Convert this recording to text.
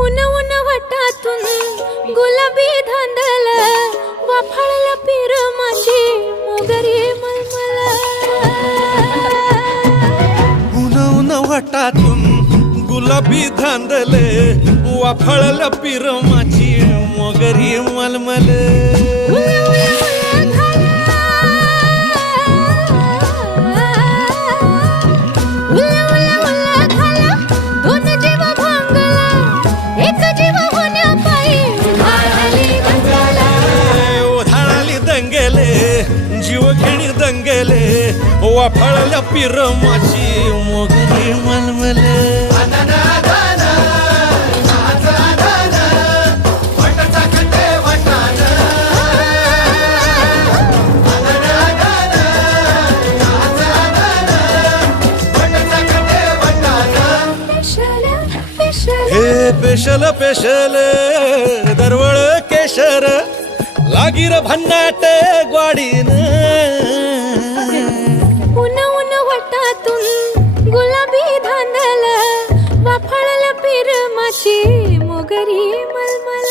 उन उन वटातून गुलाबी धांदल वाफाळला पीर माझी मोगरी मलमल उन उन वटातून गुलाबी धांदले वाफळला पीर माझी मोगरी मलमल जीव घेणी दंगेले वाफाळल्या पीर माझी मोगरी मलमल हे पेशल पेशल दरवळ केशर लागीर भन्नाट ग्वाडीन उन उन वटातून गुलाबी धांदल वाफाळला पीर माझी मोगरी मलमल